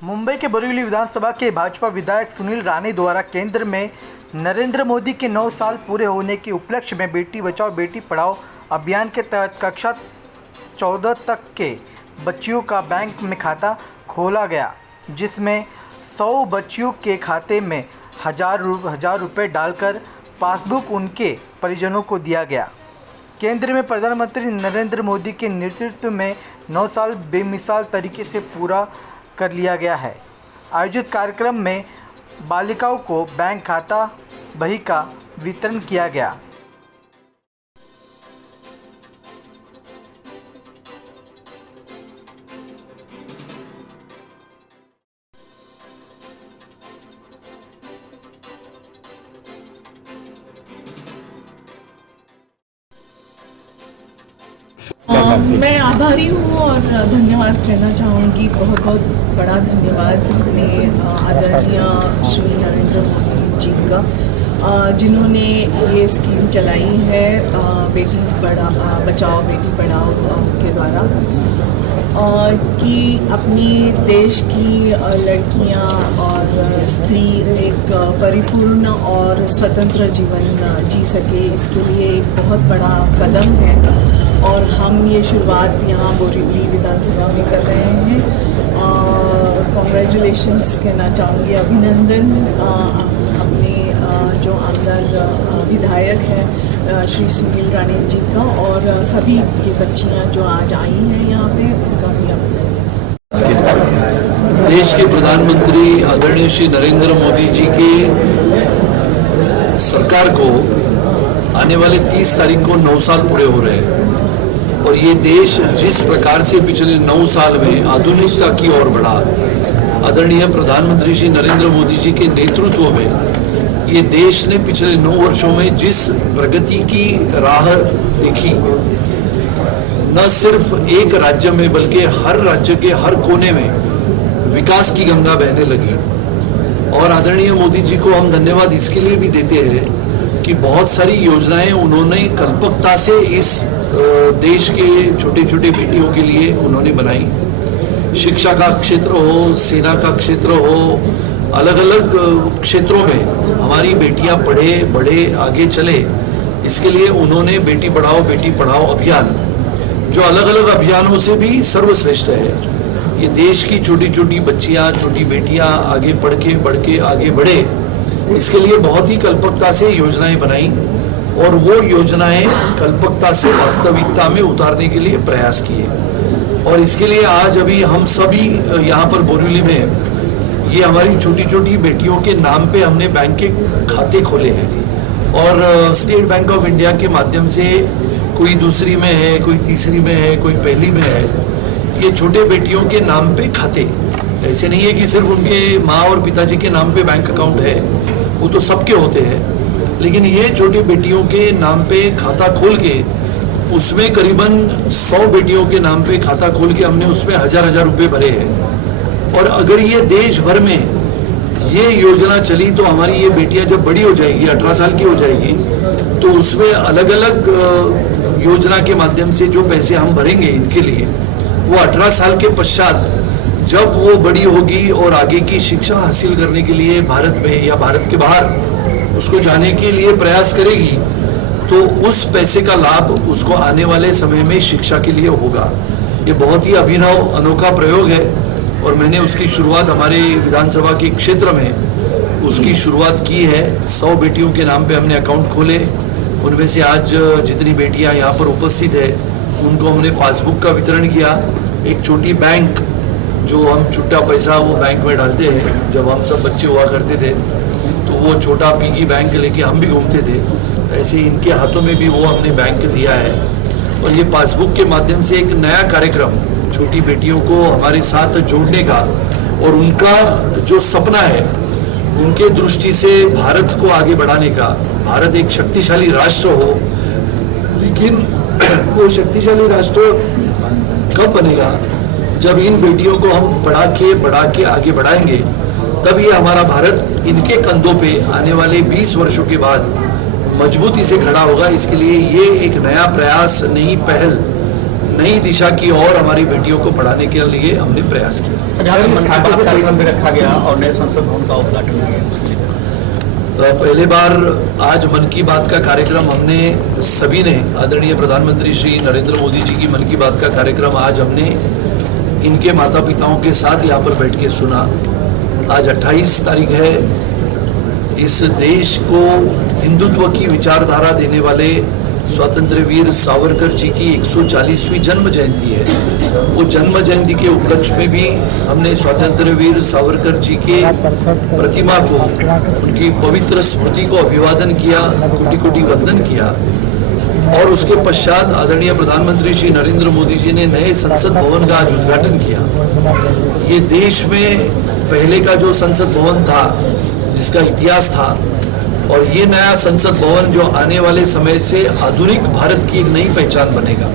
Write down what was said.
मुंबई के बोरीवली विधानसभा के भाजपा विधायक सुनील राणे द्वारा केंद्र में नरेंद्र मोदी के 9 साल पूरे होने के उपलक्ष्य में बेटी बचाओ बेटी पढ़ाओ अभियान के तहत कक्षा 14 तक के बच्चियों का बैंक में खाता खोला गया, जिसमें 100 बच्चियों के खाते में हजार रुपये डालकर पासबुक उनके परिजनों को दिया गया। केंद्र में प्रधानमंत्री नरेंद्र मोदी के नेतृत्व में 9 साल बेमिसाल तरीके से पूरा कर लिया गया है। आयोजित कार्यक्रम में बालिकाओं को बैंक खाता बही का वितरण किया गया। मैं आभारी हूँ और धन्यवाद कहना चाहूँगी, बहुत बहुत बड़ा धन्यवाद अपने आदरणीय श्री नरेंद्र मोदी जी का, जिन्होंने ये स्कीम चलाई है बेटी बचाओ बेटी पढ़ाओ के द्वारा, कि अपनी देश की लड़कियां और स्त्री एक परिपूर्ण और स्वतंत्र जीवन जी सके, इसके लिए एक बहुत बड़ा कदम है और हम ये शुरुआत यहाँ बोरीवली विधानसभा में कर रहे हैं। कॉन्ग्रेचुलेशंस कहना चाहूँगी, अभिनंदन अपने जो अंदर विधायक हैं श्री सुनील राणे जी का, और सभी ये बच्चियाँ जो आज आई हैं यहाँ पे, उनका भी अभिनंदन। देश के प्रधानमंत्री आदरणीय श्री नरेंद्र मोदी जी की सरकार को आने वाले 30 तारीख को 9 साल पूरे हो रहे हैं और ये देश जिस प्रकार से पिछले 9 साल में आधुनिकता की ओर बढ़ा, आदरणीय प्रधानमंत्री श्री नरेंद्र मोदी जी के नेतृत्व में ये देश ने पिछले 9 वर्षों में जिस प्रगति की राह देखी, न सिर्फ एक राज्य में बल्कि हर राज्य के हर कोने में विकास की गंगा बहने लगी। और आदरणीय मोदी जी को हम धन्यवाद इसके लिए भी देते हैं कि बहुत सारी योजनाएं उन्होंने कल्पकता से इस देश के छोटे छोटे बेटियों के लिए उन्होंने बनाई। शिक्षा का क्षेत्र हो, सेना का क्षेत्र हो, अलग अलग क्षेत्रों में हमारी बेटियां पढ़े बढ़े आगे चले, इसके लिए उन्होंने बेटी पढ़ाओ अभियान, जो अलग अलग अभियानों से भी सर्वश्रेष्ठ है। ये देश की छोटी छोटी बच्चियां, छोटी बेटियां आगे बढ़ के आगे बढ़े, इसके लिए बहुत ही कल्पकता से योजनाएं बनाई और वो योजनाएं कल्पकता से वास्तविकता में उतारने के लिए प्रयास किए। और इसके लिए आज अभी हम सभी यहाँ पर बोरीवली में ये हमारी छोटी छोटी बेटियों के नाम पे हमने बैंक के खाते खोले हैं और स्टेट बैंक ऑफ इंडिया के माध्यम से कोई दूसरी में है, कोई तीसरी में है, कोई पहली में है, ये छोटे बेटियों के नाम पे खाते। ऐसे नहीं है कि सिर्फ उनके माँ और पिताजी के नाम पे बैंक अकाउंट है, वो तो सबके होते हैं, लेकिन ये छोटी बेटियों के नाम पे खाता खोल के उसमें करीबन 100 बेटियों के नाम पे खाता खोल के हमने उसमें हजार रुपए भरे हैं। और अगर ये देश भर में ये योजना चली तो हमारी ये बेटियां जब बड़ी हो जाएगी, 18 साल की हो जाएगी, तो उसमें अलग अलग योजना के माध्यम से जो पैसे हम भरेंगे इनके लिए, वो 18 साल के पश्चात जब वो बड़ी होगी और आगे की शिक्षा हासिल करने के लिए भारत में या भारत के बाहर उसको जाने के लिए प्रयास करेगी, तो उस पैसे का लाभ उसको आने वाले समय में शिक्षा के लिए होगा। ये बहुत ही अभिनव अनोखा प्रयोग है और मैंने उसकी शुरुआत हमारे विधानसभा के क्षेत्र में उसकी शुरुआत की है। 100 बेटियों के नाम पे हमने अकाउंट खोले, उनमें से आज जितनी बेटियां यहाँ पर उपस्थित है उनको हमने पासबुक का वितरण किया। एक छोटी बैंक, जो हम छुट्टा पैसा वो बैंक में डालते हैं, जब हम सब बच्चे हुआ करते थे तो वो छोटा पिगी बैंक लेके हम भी घूमते थे, ऐसे इनके हाथों में भी वो हमने बैंक दिया है। और ये पासबुक के माध्यम से एक नया कार्यक्रम छोटी बेटियों को हमारे साथ जोड़ने का और उनका जो सपना है उनके दृष्टि से भारत को आगे बढ़ाने का। भारत एक शक्तिशाली राष्ट्र हो, लेकिन वो शक्तिशाली राष्ट्र कब बनेगा? जब इन बेटियों को हम बढ़ा के आगे बढ़ाएंगे, तब ये हमारा भारत इनके कंधों पे आने वाले 20 वर्षों के बाद मजबूती से खड़ा होगा। इसके लिए ये एक नया प्रयास, नई पहल, नई दिशा की ओर हमारी बेटियों को पढ़ाने के लिए हमने प्रयास किया। जहाँ मन की बात कार्यक्रम भी रखा गया और नए संसद भवन का उद्घाटन किया उसके लिए पहले बार आज मन की बात का कार्यक्रम हमने सभी ने, आदरणीय प्रधानमंत्री श्री नरेंद्र मोदी जी की मन की बात का कार्यक्रम आज हमने इनके माता पिताओं के साथ यहाँ पर बैठ के सुना। आज 28 तारीख है। इस देश को हिंदुत्व की विचारधारा देने वाले स्वतंत्र वीर सावरकर जी की 140वीं जन्म जयंती है। वो जन्म जयंती के उपलक्ष्य में भी हमने स्वतंत्र वीर सावरकर जी के प्रतिमा को, उनकी पवित्र स्मृति को अभिवादन किया, कोटि कोटि वंदन किया। और उसके पश्चात आदरणीय प्रधानमंत्री श्री नरेंद्र मोदी जी ने नए संसद भवन का आज उद्घाटन किया। ये देश में पहले का जो संसद भवन था, जिसका इतिहास था, और ये नया संसद भवन जो आने वाले समय से आधुनिक भारत की एक नई पहचान बनेगा।